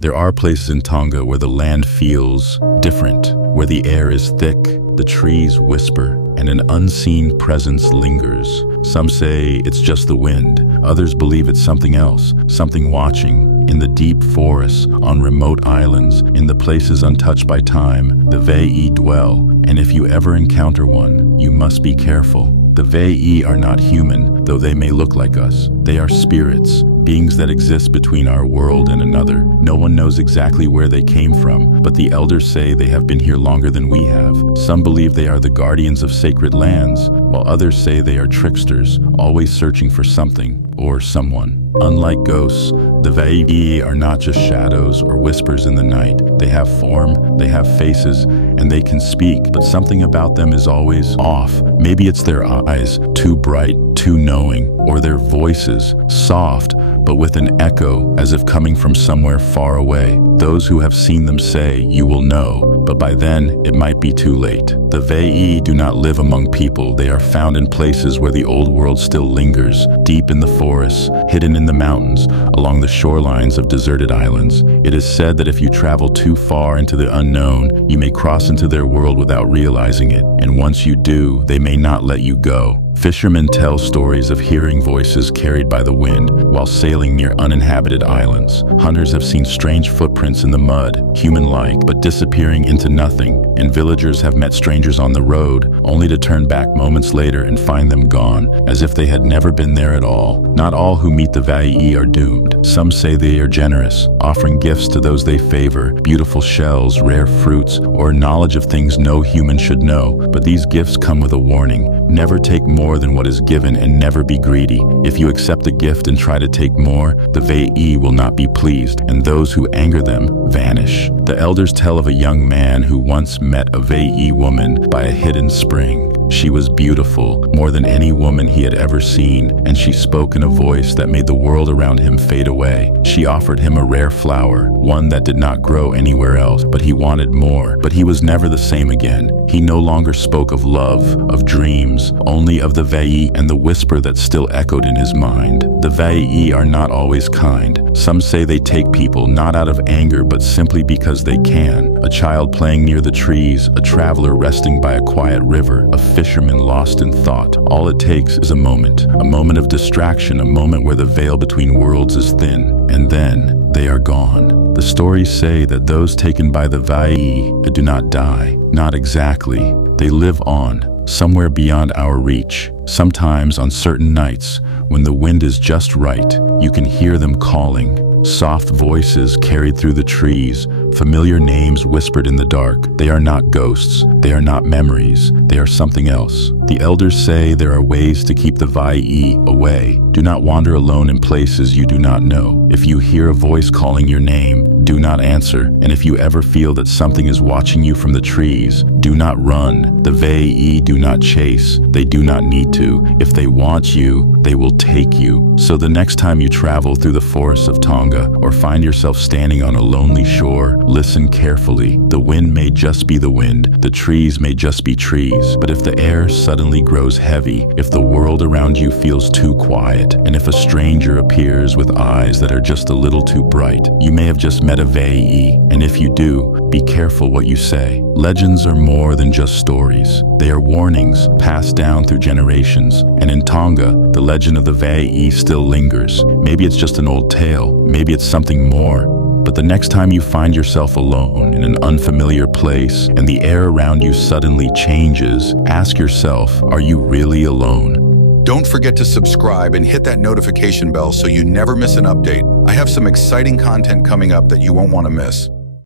There are places in Tonga where the land feels different, where the air is thick, the trees whisper, and an unseen presence lingers. Some say it's just the wind. Others believe it's something else, something watching. In the deep forests, on remote islands, in the places untouched by time, the Vei dwell, and if you ever encounter one, you must be careful. The Vei are not human, though they may look like us. They are spirits, beings that exist between our world and another. No one knows exactly where they came from, but the elders say they have been here longer than we have. Some believe they are the guardians of sacred lands, while others say they are tricksters, always searching for something or someone. Unlike ghosts, the Vei are not just shadows or whispers in the night. They have form, they have faces, and they can speak, but something about them is always off. Maybe it's their eyes, too bright, too knowing, or their voices, soft, but with an echo as if coming from somewhere far away. Those who have seen them say, "You will know," but by then, it might be too late. The Vei do not live among people. They are found in places where the old world still lingers, deep in the forests, hidden in the mountains, along the shorelines of deserted islands. It is said that if you travel too far into the unknown, you may cross into their world without realizing it, and once you do, they may not let you go. Fishermen tell stories of hearing voices carried by the wind while sailing near uninhabited islands. Hunters have seen strange footprints in the mud, human-like, but disappearing into nothing. And villagers have met strangers on the road, only to turn back moments later and find them gone, as if they had never been there at all. Not all who meet the Vei are doomed. Some say they are generous, offering gifts to those they favor, beautiful shells, rare fruits, or knowledge of things no human should know. But these gifts come with a warning. Never take more than what is given and never be greedy. If you accept a gift and try to take more, the Vei will not be pleased, and those who anger them vanish. The elders tell of a young man who once met a Vei woman by a hidden spring. She was beautiful, more than any woman he had ever seen, and she spoke in a voice that made the world around him fade away. She offered him a rare flower, one that did not grow anywhere else, but he wanted more. But he was never the same again. He no longer spoke of love, of dreams, only of the Vei and the whisper that still echoed in his mind. The Vei are not always kind. Some say they take people not out of anger, but simply because they can. A child playing near the trees, a traveler resting by a quiet river, a fisherman lost in thought. All it takes is a moment of distraction, a moment where the veil between worlds is thin, and then they are gone. The stories say that those taken by the Vei do not die. Not exactly. They live on, somewhere beyond our reach. Sometimes on certain nights, when the wind is just right, you can hear them calling. Soft voices carried through the trees, familiar names whispered in the dark. They are not ghosts, they are not memories, they are something else. The elders say there are ways to keep the Vei away. Do not wander alone in places you do not know. If you hear a voice calling your name, do not answer. And if you ever feel that something is watching you from the trees, do not run. The Vei do not chase. They do not need to. If they want you, they will take you. So the next time you travel through the forests of Tonga or find yourself standing on a lonely shore, listen carefully. The wind may just be the wind. The trees may just be trees. But if the air suddenly grows heavy, if the world around you feels too quiet, and if a stranger appears with eyes that are just a little too bright, you may have just met a Vei, and if you do, be careful what you say. Legends are more than just stories. They are warnings passed down through generations, and in Tonga, the legend of the Vei still lingers. Maybe it's just an old tale, maybe it's something more. But the next time you find yourself alone in an unfamiliar place and the air around you suddenly changes, ask yourself, are you really alone? Don't forget to subscribe and hit that notification bell so you never miss an update. I have some exciting content coming up that you won't want to miss.